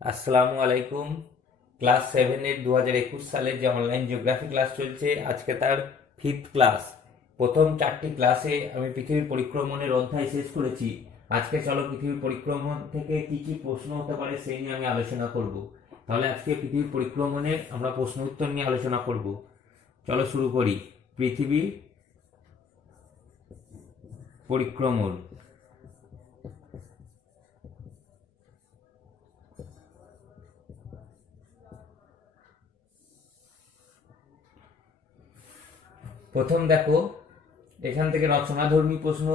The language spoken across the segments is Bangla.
আসসালামু আলাইকুম। ক্লাস 7-এর 2021 সালের যে অনলাইন জিওগ্রাফি ক্লাস চলছে, আজকে তার 5th ক্লাস। প্রথম 4টি ক্লাসে আমি পৃথিবীর পরিক্রমণের অধ্যায় শেষ করেছি। আজকে চলো পৃথিবীর পরিক্রমণ থেকে কি কি প্রশ্ন হতে পারে সেই নিয়ে আমি আলোচনা করব। তাহলে আজকে পৃথিবীর পরিক্রমণের আমরা প্রশ্ন উত্তর নিয়ে আলোচনা করব। চলো শুরু করি। পৃথিবীর পরিক্রমণ। প্রথম দেখো, এখান থেকে রচনাধর্মী প্রশ্ন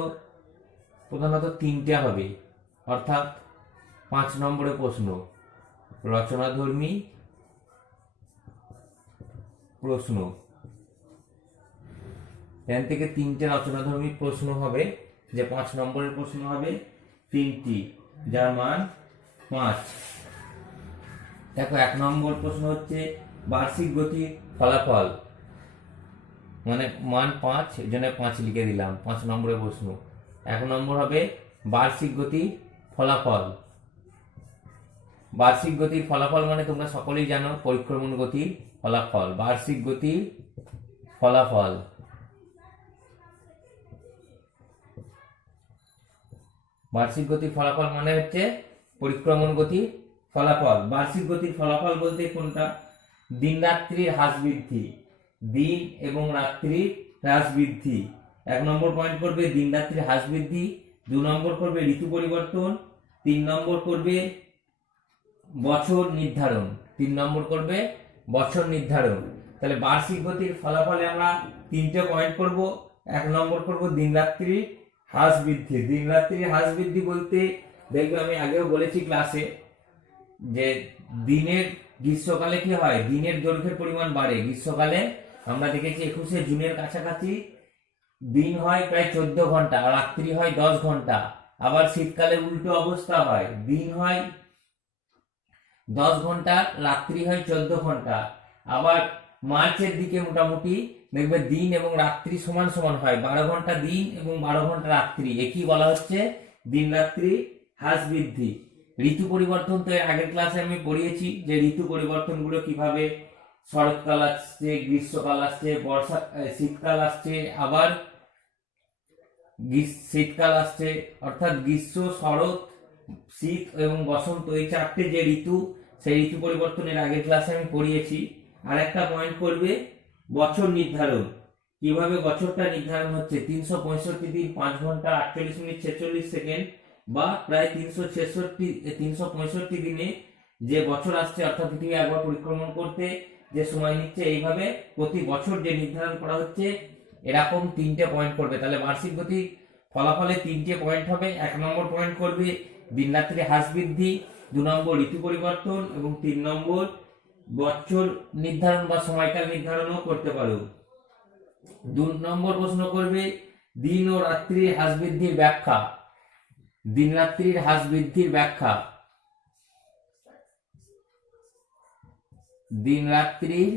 প্রধানত 3টে হবে, অর্থাৎ 5 নম্বরের প্রশ্ন রচনাধর্মী প্রশ্ন। এখান থেকে 3টে রচনাধর্মী প্রশ্ন হবে, যে 5 নম্বরের প্রশ্ন হবে 3টি, যার মান 5। দেখো, 1 নম্বর প্রশ্ন হচ্ছে বার্ষিক গতির ফলাফল, মানে মান 5, এই জন্য 5 লিখে দিলাম। 5 নম্বরের প্রশ্ন 1 নম্বর হবে বার্ষিক গতির ফলাফল। বার্ষিক গতির ফলাফল মানে তোমরা সকলেই জানো পরিক্রমণ গতির ফলাফল। বার্ষিক গতির ফলাফল, বার্ষিক গতির ফলাফল মানে হচ্ছে পরিক্রমণ গতির ফলাফল। বার্ষিক গতির ফলাফল বলতে কোনটা? দিন রাত্রির হ্রাস বৃদ্ধি, দিন এবং রাত্রির হ্রাস বৃদ্ধি। 1 নম্বর পয়েন্ট করবে দিন রাত্রির হ্রাস বৃদ্ধি, 2 নম্বর করবে ঋতু পরিবর্তন, 3 নম্বর করবে বছর নির্ধারণ। 3 নম্বর করবে বছর নির্ধারণ। তাহলে বার্ষিক গতির ফলাফলে আমরা 3টে পয়েন্ট করব। 1 নম্বর করব দিন রাত্রির হ্রাস বৃদ্ধি। দিন রাত্রির হ্রাস বৃদ্ধি বলতে দেখবে, আমি আগেও বলেছি ক্লাসে, যে দিনের গ্রীষ্মকালে কি হয়, দিনের দৈর্ঘ্যের পরিমাণ বাড়ে। গ্রীষ্মকালে আমরা দেখেছি 21শে জুনের কাছাকাছি দিন হয় প্রায় 14 ঘন্টা, আর রাত্রি হয় 10 ঘন্টা। আবার শীতকালে উল্টো অবস্থা হয়, দিন হয় 10 ঘন্টা, রাত্রি হয় 14 ঘন্টা। আবার মার্চের দিকে মোটামুটি দেখবে দিন এবং রাত্রি সমান সমান হয়, 12 ঘন্টা দিন এবং 12 ঘন্টা রাত্রি। একই বলা হচ্ছে দিন রাত্রি হ্রাস বৃদ্ধি। ঋতু পরিবর্তন তো এর আগের ক্লাসে আমি পড়িয়েছি, যে ঋতু পরিবর্তনগুলো কিভাবে, শরৎকাল আসছে, গ্রীষ্মকাল আসছে, শীতকাল আসছে, আবার শীতকাল আসছে। অর্থাৎ গ্রীষ্ম, শরৎ, শীত এবং বসন্ত, এই 4টে যে ঋতু, সেই ঋতু পরিবর্তনের আগের ক্লাসে আমি পড়িয়েছি। আর একটা পয়েন্ট করবে বছর নির্ধারণ। কিভাবে বছরটা নির্ধারণ হচ্ছে? 365 দিন 5 ঘন্টা 48 মিনিট 46 সেকেন্ড, বা প্রায় 365 দিনে যে বছর আসছে, অর্থাৎ পৃথিবী একবার পরিক্রমণ করতে যে সময় নিচ্ছে, এইভাবে প্রতি বছর যে নির্ধারণ করা হচ্ছে, এরকম 3টে পয়েন্ট করবে। তাহলে বার্ষিক গতির ফলাফলে 3টে পয়েন্ট হবে। 1 নম্বর পয়েন্ট করবে দিন রাত্রি হ্রাস বৃদ্ধি, 2 নম্বর ঋতু পরিবর্তন, এবং 3 নম্বর বছর নির্ধারণ বা সময়কাল নির্ধারণও করতে পারো। 2 নম্বর প্রশ্ন করবে দিন ও রাত্রির হ্রাস বৃদ্ধির ব্যাখ্যা। দিন রাত্রির হ্রাস বৃদ্ধির ব্যাখ্যা, দিন রাত্রির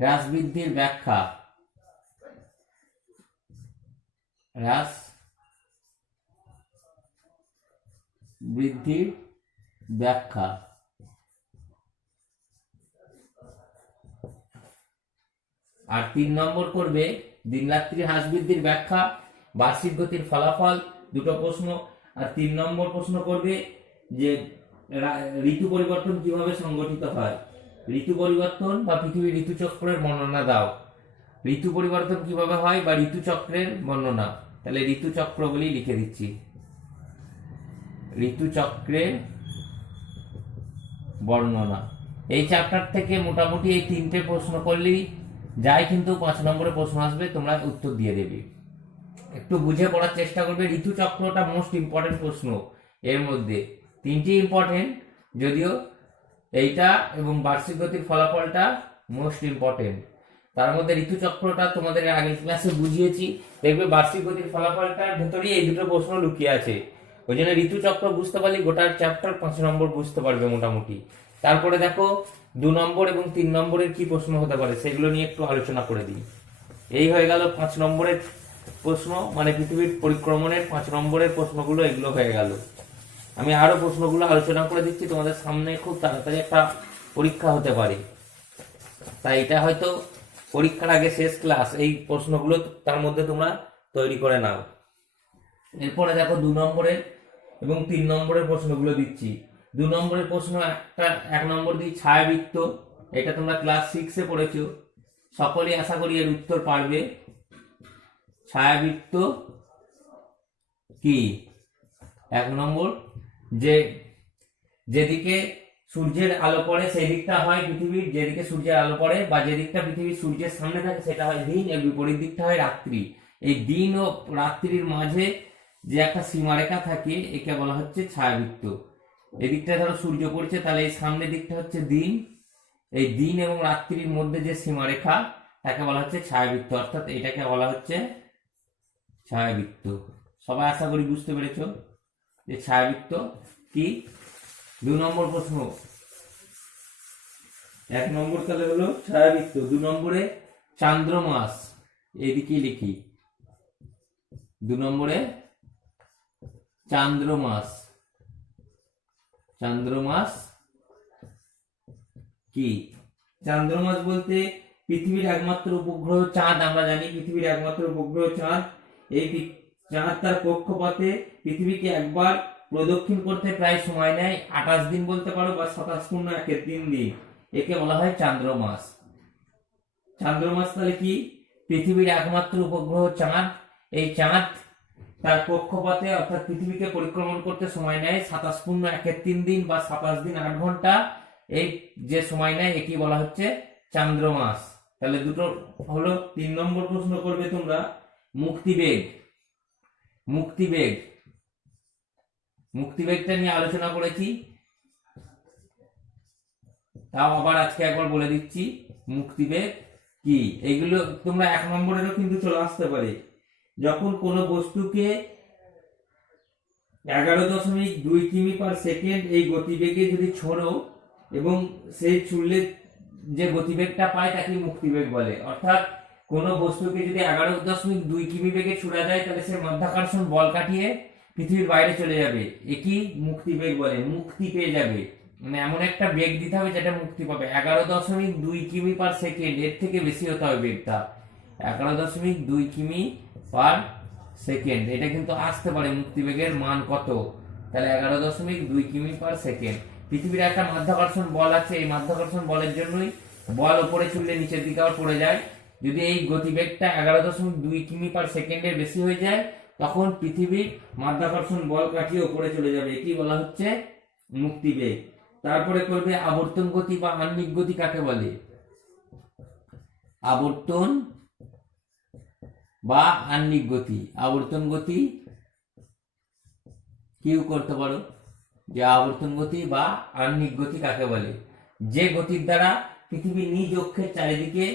হ্রাস বৃদ্ধির ব্যাখ্যা, হ্রাস বৃদ্ধির ব্যাখ্যা। আর 3 নম্বর করবে দিন রাত্রি হ্রাস বৃদ্ধির ব্যাখ্যা, বার্ষিক গতির ফলাফল। 2টো প্রশ্ন। আর 3 নম্বর প্রশ্ন করবে যে ঋতু পরিবর্তন কিভাবে সংগঠিত হয়। ঋতু পরিবর্তন বা পৃথিবীর ঋতুচক্রের বর্ণনা দাও। ঋতু পরিবর্তন কিভাবে হয় বা ঋতুচক্রের বর্ণনা। তাহলে ঋতুচক্রগুলি লিখে দিচ্ছি। ঋতুচক্রের বর্ণনা। এই চ্যাপ্টার থেকে মোটামুটি এই 3টে প্রশ্ন করলেই যাই, কিন্তু 5 নম্বরের প্রশ্ন আসবে, তোমরা উত্তর দিয়ে দেবে। একটু বুঝে পড়ার চেষ্টা করবে। ঋতুচক্রটা মোস্ট ইম্পর্টেন্ট প্রশ্ন। এর মধ্যে 3টি ইম্পর্টেন্ট, যদিও এইটা এবং বার্ষিক গতির ফলাফলটা মোস্ট ইম্পর্টেন্ট। তার মধ্যে ঋতুচক্রটা তোমাদের আগের ক্লাসে বুঝিয়েছি। দেখবে বার্ষিক গতির ফলাফলটার ভেতরেই এই 2টো প্রশ্ন লুকিয়ে আছে। ওই জন্য ঋতুচক্র বুঝতে পারলে গোটা চ্যাপ্টার 5 নম্বর বুঝতে পারবে মোটামুটি। তারপরে দেখো 2 নম্বর এবং 3 নম্বরের কি প্রশ্ন হতে পারে সেগুলো নিয়ে একটু আলোচনা করে দিই। এই হয়ে গেল 5 নম্বরের প্রশ্ন, মানে পৃথিবীর পরিক্রমণের 5 নম্বরের প্রশ্নগুলো এগুলো হয়ে গেল। আমি আরো প্রশ্নগুলো আলোচনা করে দিচ্ছি, তোমাদের সামনে খুব তাড়াতাড়ি একটা পরীক্ষা হতে পারে, তাই এটা হয়তো পরীক্ষার আগে শেষ ক্লাস, এই প্রশ্নগুলো তার মধ্যে তোমরা তৈরি করে নাও। এরপরে দেখো 2 নম্বরের এবং 3 নম্বরের প্রশ্নগুলো দিচ্ছি। 2 নম্বরের প্রশ্ন একটা 1 নম্বর দিই ছায়াবৃত্ত, এটা তোমরা ক্লাস 6-এ পড়েছো, সকলেই আশা করি এর উত্তর পারবে। ছায়াবৃত্ত কি? 1 নম্বর, যেদিকে সূর্যের আলো পড়ে সেই দিকটা হয় পৃথিবীর, যেদিকে সূর্যের আলো পড়ে বা যেদিকটা পৃথিবীর সূর্যের সামনে থাকে সেটা হয় দিন, এর বিপরীত দিকটা হয় রাত্রি। এই দিন ও রাত্রির মাঝে যে একটা সীমারেখা থাকে একে বলা হচ্ছে ছায়াবৃত্ত। এদিকটা ধরো সূর্য পড়ছে, তাহলে এই সামনের দিকটা হচ্ছে দিন, এই দিন এবং রাত্রির মধ্যে যে সীমারেখা তাকে বলা হচ্ছে ছায়াবৃত্ত, অর্থাৎ এটাকে বলা হচ্ছে ছায়াবৃত্ত। সবাই আশা করি বুঝতে পেরেছো যে ছায়াবৃত্ত কি। 2 নম্বর প্রশ্ন, 1 নম্বর তাহলে হলো ছায়াবৃত্ত, 2 নম্বরে চান্দ্রমাস, এদিকে লিখি 2 নম্বরে চান্দ্রমাস। চান্দ্রমাস কি? চান্দ্রমাস বলতে পৃথিবীর একমাত্র উপগ্রহ চাঁদ, আমরা জানি পৃথিবীর একমাত্র উপগ্রহ চাঁদ। এই চাঁদ তার কক্ষপথে পৃথিবীকে একবার প্রদক্ষিণ করতে প্রায় সময় নেয় 28 দিন বলতে পারো, বা 27.1 দিন। একে বলা হয় চান্দ্রমাস। চান্দ্রমাস তাহলে কি? পৃথিবীর একমাত্র উপগ্রহ চাঁদ, এই চাঁদ তার কক্ষপথে অর্থাৎ পৃথিবীকে পরিক্রমণ করতে সময় নেয় 27.1 দিন বা 27 দিন 8 ঘন্টা। এই যে সময় নেয় একে বলা হচ্ছে চান্দ্রমাস। তাহলে দুটো হলো। 3 নম্বর প্রশ্ন করবে তোমরা মুক্তিবেগ। মুক্তিবেগ, মুক্তিবেগটা নিয়ে আলোচনা করেছি, তাও আবার আজকে একবার বলে দিচ্ছি মুক্তিবেগ কি। এইগুলো তোমরা 1 নম্বরেরও কিন্তু চলে আসতে পারে। যখন কোনো বস্তুকে 11.2 কিমি পার সেকেন্ড এই গতিবেগে যদি ছোড়ো এবং সেই ছুড়লে যে গতিবেগটা পায় তাকে মুক্তিবেগ বলে। অর্থাৎ কোনো বস্তুকে যদি 11.2 কিমি বেগে ছোড়া যায় তাহলে সে মাধ্যাকর্ষণ বল কাটিয়ে পৃথিবীর বাইরে চলে যাবে, একই মুক্তিবেগ বলে। মুক্তি পেয়ে যাবে, মানে এমন একটা বেগ দিতে হবে যেটা মুক্তি পাবে। 11.2 কিমি পার সেকেন্ড, এর থেকে বেশি হতে হবে বেগটা। 11.2 কিমি পার সেকেন্ড, এটা কিন্তু আসতে পারে মুক্তিবেগের মান কত, তাহলে 11.2 কিমি পার সেকেন্ড। পৃথিবীর একটা মাধ্যাকর্ষণ বল আছে, এই মাধ্যাকর্ষণ বলের জন্যই বল উপরে ছুটলে নিচের দিকে আবার পড়ে যায়। যদি এই গতিবেগটা 11.2 কিমি পার সেকেন্ডের বেশি হয়ে যায় তখন পৃথিবীর মাধ্যাকর্ষণ বল কাটিয়ে উপরে চলে যাবে, এটি বলা হচ্ছে মুক্তিবেগ। তারপরে করবে আবর্তন গতি বা আহ্নিক গতি কাকে বলে? আবর্তন বা আহ্নিক গতি। আবর্তন গতি কিউ করতে পারো যে আবর্তন গতি বা আহ্নিক গতি কাকে বলে? যে গতির দ্বারা পৃথিবী নিজ অক্ষের চারিদিকে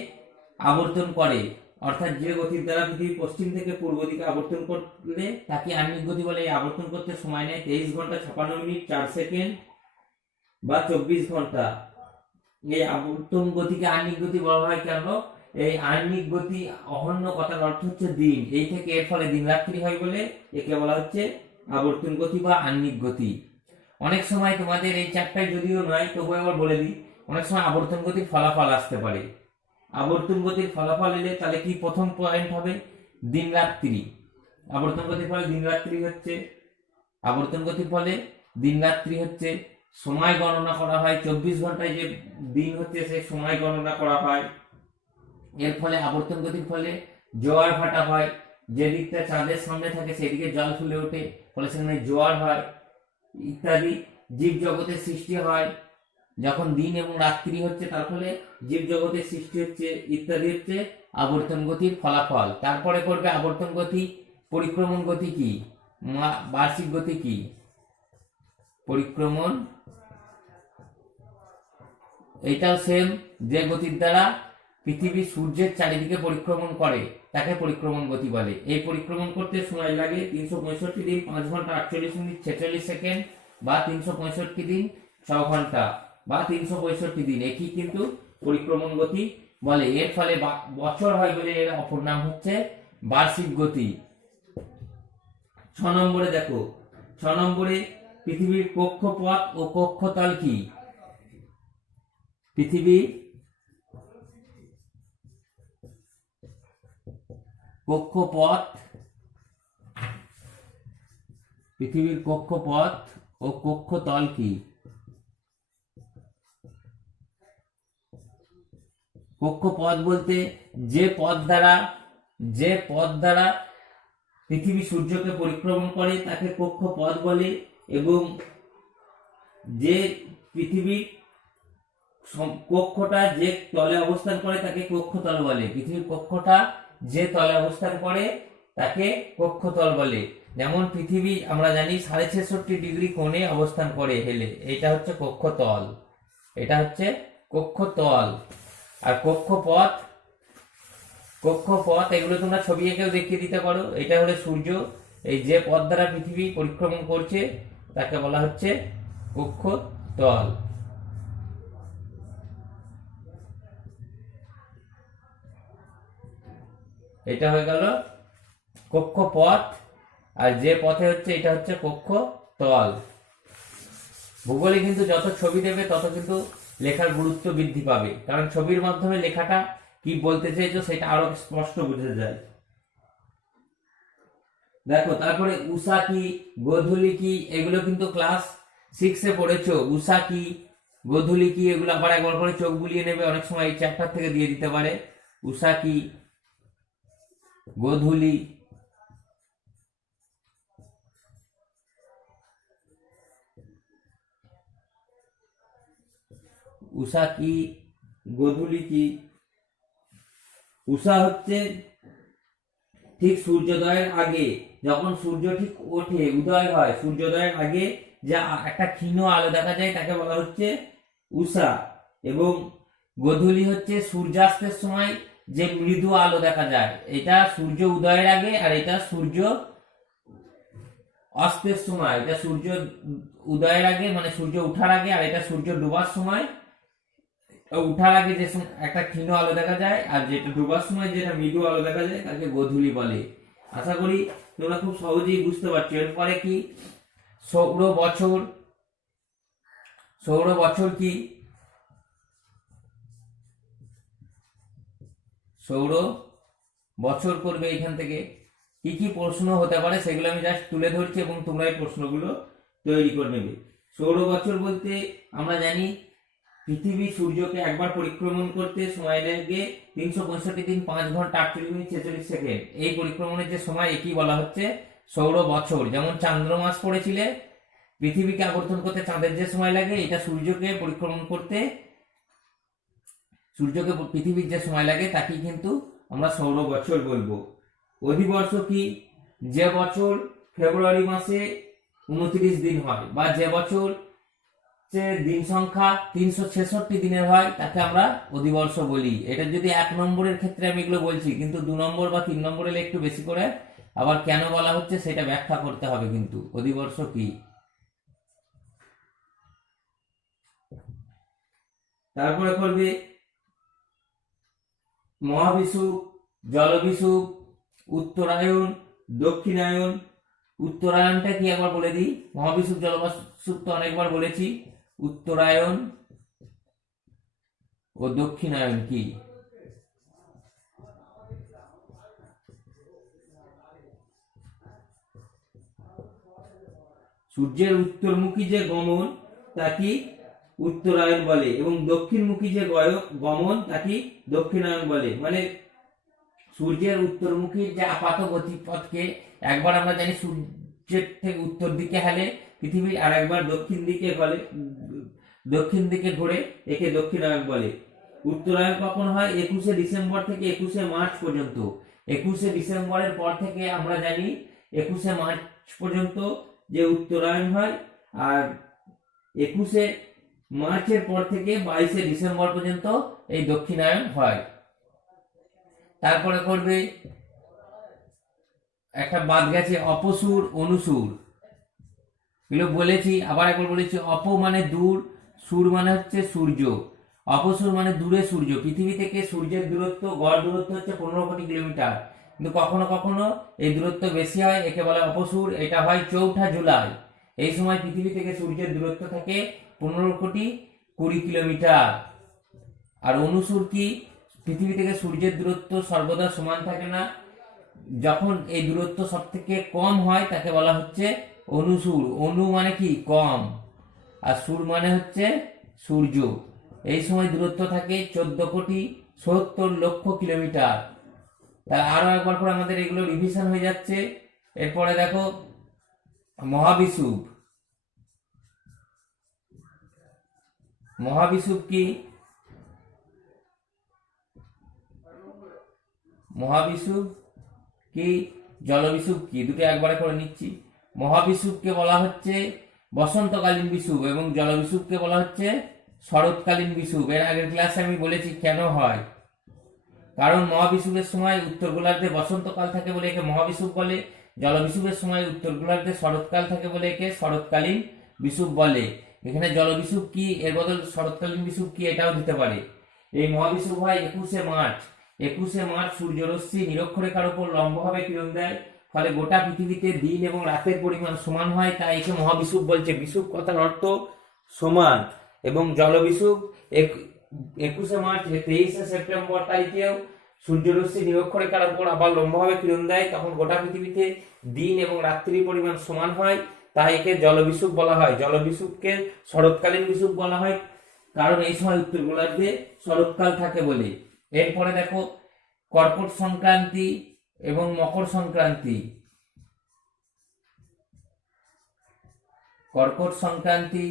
আবর্তন করে, অর্থাৎ যে গতির দ্বারা পৃথিবী পশ্চিম থেকে পূর্ব দিকে আবর্তন করলে তাকে আহ্নিক গতি বলে। এই আবর্তন করতে সময় নেয় 23 ঘন্টা 56 মিনিট 4 সেকেন্ড বা 24 ঘন্টা। এই আবর্তন গতিকে আহ্নিক গতি বলা হয় কেন? এই আহ্নিক গতি অহন্য কথার অর্থ হচ্ছে দিন, এই থেকে এর ফলে দিন রাত্রি হয় বলে একে বলা হচ্ছে আবর্তন গতি বা আহ্নিক গতি। অনেক সময় তোমাদের এই চারটায় যদিও নয় তবু আবার বলে দিই, অনেক সময় আবর্তন গতির ফলাফল আসতে পারে। আবর্তন গতির ফলাফল এলে তাহলে কি প্রথম পয়েন্ট হবে দিন রাত্রি। আবর্তন গতির ফলে দিন রাত্রি হচ্ছে, আবর্তন গতির ফলে দিন রাত্রি হচ্ছে। সময় গণনা করা হয় 24 ঘন্টায় যে দিন হচ্ছে সেই সময় গণনা করা হয়। এর ফলে আবর্তন গতির ফলে জোয়ার ভাটা হয়, যে দিকটা চাঁদের সামনে থাকে সেদিকে জল ফুলে ওঠে, ফলে সেখানে জোয়ার হয় ইত্যাদি। জীব জগতের সৃষ্টি হয় যখন দিন এবং রাত্রি হচ্ছে, তার ফলে জীব জগতের সৃষ্টি হচ্ছে ইত্যাদি, হচ্ছে আবর্তন গতির ফলাফল। তারপরে করবে আবর্তন গতি পরিক্রমণ গতি কি, বার্ষিক গতি কি? পরিক্রমণ, এইটাও সেম, যে গতির দ্বারা পৃথিবী সূর্যের চারিদিকে পরিক্রমণ করে তাকে পরিক্রমণ গতি বলে। এই পরিক্রমণ করতে সময় লাগে 365 দিন 5 ঘন্টা 48 মিনিট 46 সেকেন্ড বা 365 দিন 6 ঘন্টা বা 365 দিন, একই কিন্তু পরিক্রমণ গতি বলে। এর ফলে বছর হয় বলে এর অপর নাম হচ্ছে বার্ষিক গতি। 6 নম্বরে দেখো, 6 নম্বরে পৃথিবীর কক্ষপথ ও কক্ষতল কি? পৃথিবীর কক্ষপথ ও কক্ষতল কি? কক্ষপথ বলতে যে পথ দ্বারা পৃথিবী সূর্যকে পরিক্রমণ করে তাকে কক্ষপথ বলে, এবং যে পৃথিবীর কক্ষটা যে তলে অবস্থান করে তাকে কক্ষতল বলে। পৃথিবীর কক্ষটা যে তলে অবস্থান করে তাকে কক্ষতল বলে। যেমন পৃথিবী আমরা জানি 66.5 ডিগ্রি কোণে অবস্থান করে হেলে, এটা হচ্ছে কক্ষতল। আর কক্ষপথ এগুলো তোমরা ছবি এঁকেও দেখিয়ে দিতে পারো। এটা হলো সূর্য, এই যে পথ দ্বারা পৃথিবী পরিক্রমণ করছে তাকে বলা হচ্ছে কক্ষতল। এটা হয়ে গেল কক্ষপথ, আর যে পথে হচ্ছে এটা হচ্ছে কক্ষতল। ভূগোলে কিন্তু যত ছবি দেবে তত কিন্তু লেখার গুরুত্ব বৃদ্ধি পাবে, কারণ ছবির মাধ্যমে লেখাটা কি বলতে চাইছো সেটা আরো স্পষ্ট বোঝা যায়। দেখো, তারপরে উষা কি, গোধূলি কি, এগুলো কিন্তু ক্লাস 6 এ পড়েছো। উষা কি, গোধূলি কি, এগুলো আবার একবার করে চোখ বুলিয়ে নেবে, অনেক সময় এই চ্যাপ্টার থেকে দিয়ে দিতে পারে। উষা কি, গোধূলি, উষা কি, গোধূলি কি। উষা হচ্ছে ঠিক সূর্যোদয়ের আগে, যখন সূর্য ঠিক ওঠে, উদয় হয়, সূর্যোদয়ের আগে যা একটা ক্ষীণ আলো দেখা যায় তাকে বলা হচ্ছে উষা। এবং গোধূলি হচ্ছে সূর্যাস্তের সময় যে মৃদু আলো দেখা যায়, এটা সূর্য উদয়ের আগে, আর এটা সূর্য অস্তের সময়। এটা সূর্য উদয়ের আগে মানে সূর্য ওঠার আগে, আর এটা সূর্য ডোবার সময়। উঠার আগে যে একটা ক্ষীণ আলো দেখা যায়, আর যেটা ডোবার সময় যেটা মৃদু আলো দেখা যায় তাকে গোধূলি বলে। আশা করি তোমরা খুব সহজেই বুঝতে পারছো। এরপরে কি, সৌর বছর কি? সৌর বছর করবে। এখান থেকে কি কি প্রশ্ন হতে পারে সেগুলো আমি জাস্ট তুলে ধরছি, এবং তোমরা এই প্রশ্নগুলো তৈরি করে নেবে। সৌর বছর বলতে আমরা জানি পৃথিবী সূর্যকে একবার পরিক্রমণ করতে সময় লাগে 365 দিন 5 ঘন্টা 48 মিনিট 46 সেকেন্ড। এই পরিক্রমণের যে সময় একই বলা হচ্ছে সৌর বছর। যেমন চান্দ্রমাস পড়েছিলে, পৃথিবীকে আবর্তন করতে চাঁদের যে সময় লাগে, এটা সূর্যকে পরিক্রমণ করতে পৃথিবীর যে সময় লাগে তাকেই কিন্তু আমরা সৌর বছর বলবো। অধিবর্ষ কি? যে বছর ফেব্রুয়ারি মাসে 29 দিন হয়, বা যে বছর দিন সংখ্যা 366 দিনের হয় তাকে আমরা অধিবর্ষ বলি। এটা যদি 1 নম্বরের ক্ষেত্রে আমি এগুলো বলছি, কিন্তু 2 নম্বর বা 3 নম্বরে একটু বেশি করে আবার কেন বলা হচ্ছে সেটা ব্যাখ্যা করতে হবে। কিন্তু অধিবর্ষ কি? তারপরে করবে মহাবিষুব, জলবিষুব, উত্তরায়ণ, দক্ষিণায়ন। উত্তরায়ণটা কি একবার বলে দিই। মহাবিষুব জলবিষুব তো অনেকবার বলেছি। উত্তরায়ণ ও দক্ষিণায়ন কি? সূর্যের উত্তরমুখী যে গমন তাকে উত্তরায়ণ বলে, এবং দক্ষিণমুখী যে গমন তাকে দক্ষিণায়ন বলে। মানে সূর্যের উত্তরমুখী যে আপাত গতিপথকে একবার আমরা জানি সূর্যের থেকে উত্তর দিকে হেলে পৃথিবী, আর একবার দক্ষিণ দিকে ঘুরে, একে দক্ষিণায়ন বলে। উত্তরায়ণ কখন হয়? 21শে ডিসেম্বর থেকে 21শে মার্চ পর্যন্ত। 21শে ডিসেম্বরের পর থেকে আমরা জানি 21শে মার্চ পর্যন্ত যে উত্তরায়ণ হয়, আর 21শে মার্চের পর থেকে 22শে ডিসেম্বর পর্যন্ত এই দক্ষিণায়ন হয়। তারপরে করবে একটা বাদ গেছে, অপসূর, অনুসূর। এগুলো বলেছি, আবার একবার বলেছি। অপ মানে দূর, সূর মানে হচ্ছে সূর্য। অপসূর মানে দূরে সূর্য। পৃথিবী থেকে সূর্যের দূরত্ব, গড় দূরত্ব হচ্ছে 15 কোটি কিলোমিটার, কিন্তু কখনো কখনো এই দূরত্ব বেশি হয়, একে বলে অপসূর। এটা হয় 4 জুলাই। এই সময় পৃথিবী থেকে সূর্যের দূরত্ব থাকে 15,20,00,000 আর অনুসূর কি, পৃথিবী থেকে সূর্যের দূরত্ব সর্বদা সমান থাকে না, যখন এই দূরত্ব সব থেকে কম হয় তাকে বলা হচ্ছে অনুসূর। অনু মানে কি, কম, আর সুর মানে হচ্ছে সূর্য। এই সময় দূরত্ব থাকে 14,70,00,000 কিলোমিটার। তাহলে আরো একবার করে আমাদের এগুলো রিভিশন হয়ে যাচ্ছে। এরপরে দেখো মহাবিষুব। মহাবিষুব কি, মহাবিষুব কি, জলবিষুব কি, দুটো একবারে করে নিচ্ছি। মহাবিষুবকে বলা হচ্ছে বসন্তকালীন বিষুব এবং জলবিষুবকে বলা হচ্ছে শরৎকালীন বিষুব। এর আগের ক্লাসে আমি বলেছি কেন হয়, কারণ মহাবিষুবের সময় উত্তর গোলার্ধে বসন্তকাল থাকে বলে একে মহাবিষুব বলে, জলবিষুবের সময় উত্তর গোলার্ধে শরৎকাল থাকে বলে একে শরৎকালীন বিষুব বলে। এখানে জলবিষুব কি এর বদল শরৎকালীন বিষুব কি এটাও দিতে পারে। এই মহাবিষুব হয় 21শে মার্চ। 21শে মার্চ সূর্যরশ্মি নিরক্ষরেখার উপর লম্বভাবে কিরণ দেয়, ফলে গোটা পৃথিবীতে দিন এবং রাতের পরিমাণ সমান হয়, তাই একে মহাবিষুব বলছে। বিষুব কথার অর্থ সমান। এবং জলবিষুব 21শে মার্চ 23শে সেপ্টেম্বর তারিখেও সূর্যরশ্মি নিরক্ষরেখার উপর আবার লম্বভাবে কিরণ দেয়, তখন গোটা পৃথিবীতে দিন এবং রাত্রির পরিমাণ সমান হয়, তাই একে জলবিষুব বলা হয়। জলবিষুবকে শরৎকালীন বিষুব বলা হয় কারণ এই সময় উত্তর গোলার্ধে শরৎকাল থাকে বলে। এরপরে দেখো কর্কট সংক্রান্তি এবং মকর সংক্রান্তি। কর্কট সংক্রান্তি,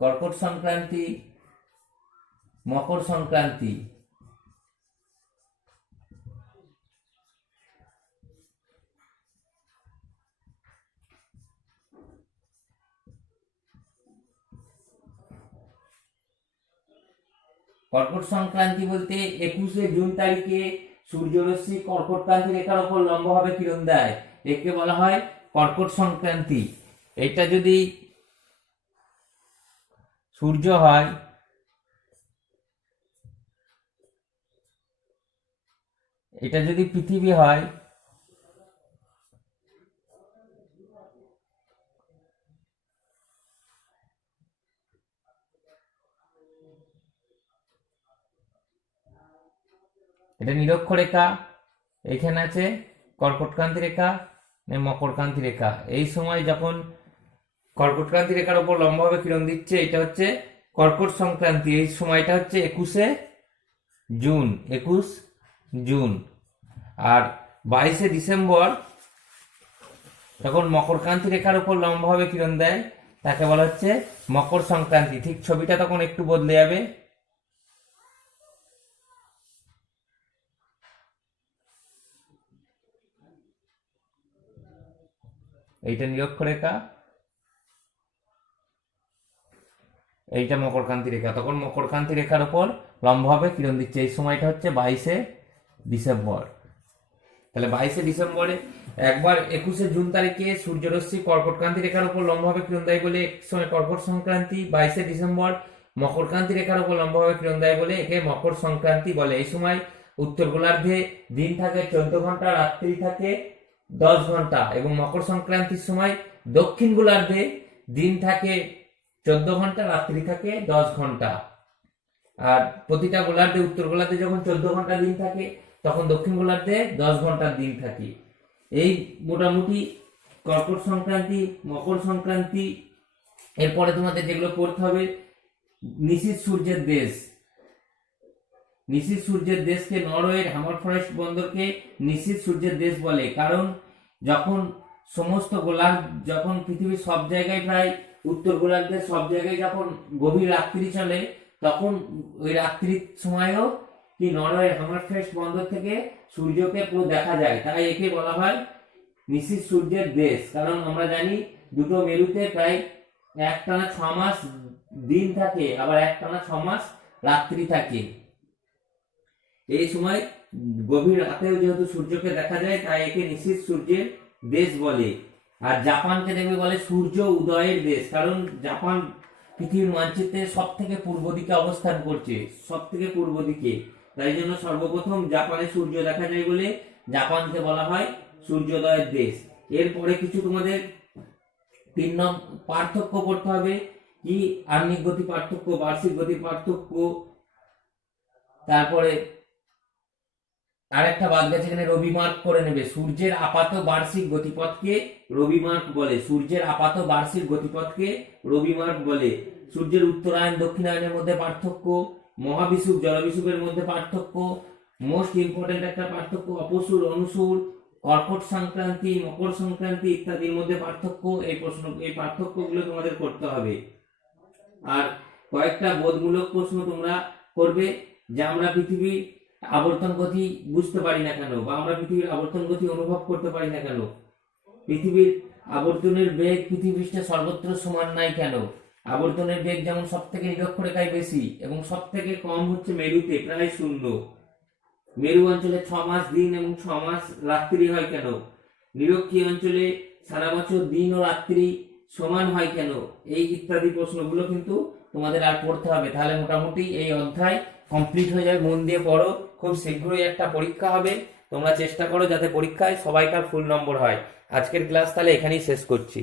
কর্কট সংক্রান্তি, মকর সংক্রান্তি। কর্কট সংক্রান্তি বলতে 21শে জুন তারিখে সূর্যরশ্মি কর্কটক্রান্তি রেখার উপর লম্বভাবে কিরণ দেয়, একে বলা হয় কর্কট সংক্রান্তি। এটা যদি সূর্য হয়, এটা যদি পৃথিবী হয়, এটা নিরক্ষরেখা, এখানে আছে কর্কটক্রান্তি রেখা, মকরক্রান্তি রেখা। এই সময় যখন কর্কটক্রান্তি রেখার উপর লম্বভাবে কিরণ দিচ্ছে, এটা হচ্ছে কর্কট সংক্রান্তি। এই সময়টা হচ্ছে 21শে জুন, 21 জুন। আর 22শে ডিসেম্বর যখন মকরক্রান্তি রেখার উপর লম্বভাবে কিরণ দেয়, তাকে বলা হচ্ছে মকর সংক্রান্তি। ঠিক ছবিটা তখন একটু বদলে যাবে। এইটা নিরক্ষরেখা, এইটা মকরক্রান্তি রেখা। তখন মকরক্রান্তি রেখার উপর লম্বভাবে কিরণ দিচ্ছে। এই সময়টা হচ্ছে 22শে ডিসেম্বর। তাহলে 22শে ডিসেম্বরে একবার 21শে জুন তারিখে সূর্যরশ্মি কর্কটক্রান্তি রেখার উপর লম্বভাবে কিরণ দেয় বলে এক সময় কর্কট সংক্রান্তি। 22শে ডিসেম্বর মকরক্রান্তি রেখার উপর লম্বভাবে কিরণ দেয় বলে একে মকর সংক্রান্তি বলে। এই সময় উত্তর গোলার্ধে দিন থাকে 14 ঘন্টা, রাত্রি থাকে 10 ঘন্টা। এবং মকর সংক্রান্তির সময় দক্ষিণ গোলার্ধে দিন থাকে 14 ঘন্টা, রাত্রি থাকে 10 ঘন্টা। আর প্রতিটা গোলার্ধে, উত্তর গোলার্ধে যখন 14 ঘন্টা দিন থাকে, তখন দক্ষিণ গোলার্ধে 10 ঘন্টার দিন থাকে। এই মোটামুটি কর্কট সংক্রান্তি, মকর সংক্রান্তি। এরপরে তোমাদের যেগুলো পড়তে হবে, নিশীথ সূর্যের দেশ। নিশীথ সূর্যের দেশকে নরওয়ের হ্যামারফ্রস্ট বন্দরকে নিশীথ সূর্যের দেশ বলে, কারণ যখন সমস্ত গোলার্ধ, যখন পৃথিবীর সব জায়গায়, প্রায় উত্তর গোলার্ধের সব জায়গায় যখন গভীর রাত্রি চলে, তখন ওই রাত্রির সময়ও কি নরওয়ের হ্যামারফ্রস্ট বন্দর থেকে সূর্যকে পুরো দেখা যায়, তাই একে বলা হয় নিশীথ সূর্যের দেশ। কারণ আমরা জানি দুটো মেরুতে প্রায় একটানা 6 মাস দিন থাকে, আবার একটানা 6 মাস রাত্রি থাকে। এই সময় গভীর রাতেও যেহেতু সূর্যকে দেখা যায়, তাই একে নিশীথ সূর্যের দেশ বলে। আর জাপানকে দেখবে বলে সূর্য উদয়ের দেশ, কারণ জাপান পৃথিবীর মানচিত্রে সব থেকে পূর্ব দিকে অবস্থান করছে, সব থেকে পূর্ব দিকে। তাই জন্য সর্বপ্রথম জাপানে সূর্য দেখা যায় বলে জাপানকে বলা হয় সূর্যোদয়ের দেশ। এরপরে কিছু তোমাদের 3 নম্বর পার্থক্য করতে হবে, কি আহ্নিক গতি পার্থক্য, বার্ষিক গতির পার্থক্য। তারপরে আরেকটা বাদ গেছে, এখানে রবি মার্ক করে নেবে। সূর্যের আপাত বার্ষিক গতিপথকে রবি মার্ক বলে। সূর্যের আপাত বার্ষিক গতিপথকে রবি মার্ক বলে। সূর্যের উত্তরায়ণ দক্ষিণায়নের মধ্যে পার্থক্য, মহাবিষুব জলবিষুবের মধ্যে পার্থক্য, মোস্ট ইম্পর্টেন্ট একটা পার্থক্য অপসূর অনুসূর, কর্কট সংক্রান্তি, মকর সংক্রান্তি ইত্যাদির মধ্যে পার্থক্য। এই পার্থক্যগুলো তোমাদের করতে হবে। আর কয়েকটা বোধমূলক প্রশ্ন তোমরা করবে, যে আমরা পৃথিবীর আবর্তন গতি বুঝতে পারি না কেন, বা আমরা পৃথিবীর আবর্তন গতি অনুভব করতে পারি না কেন, পৃথিবীর আবর্তনের বেগ পৃথিবীপৃষ্ঠে সর্বত্র সমান নাই কেন, আবর্তনের বেগ যেমন সব থেকে নিরক্ষরেখায় বেশি এবং সব থেকে কম হচ্ছে মেরুতে, প্রায় 0। মেরু অঞ্চলে 6 মাস দিন এবং 6 মাস রাত্রি হয় কেন, নিরক্ষীয় অঞ্চলে সারা বছর দিন ও রাত্রি সমান হয় কেন, এই ইত্যাদি প্রশ্নগুলো কিন্তু তোমাদের আর পড়তে হবে। তাহলে মোটামুটি এই অধ্যায় কমপ্লিট হয়ে যাবে। মন দিয়ে পড়ো, খুব শীঘ্রই একটা পরীক্ষা হবে, তোমরা চেষ্টা করো যাতে পরীক্ষায় সবাইকার ফুল নম্বর হয়। আজকের ক্লাস তাহলে এখানেই শেষ করছি।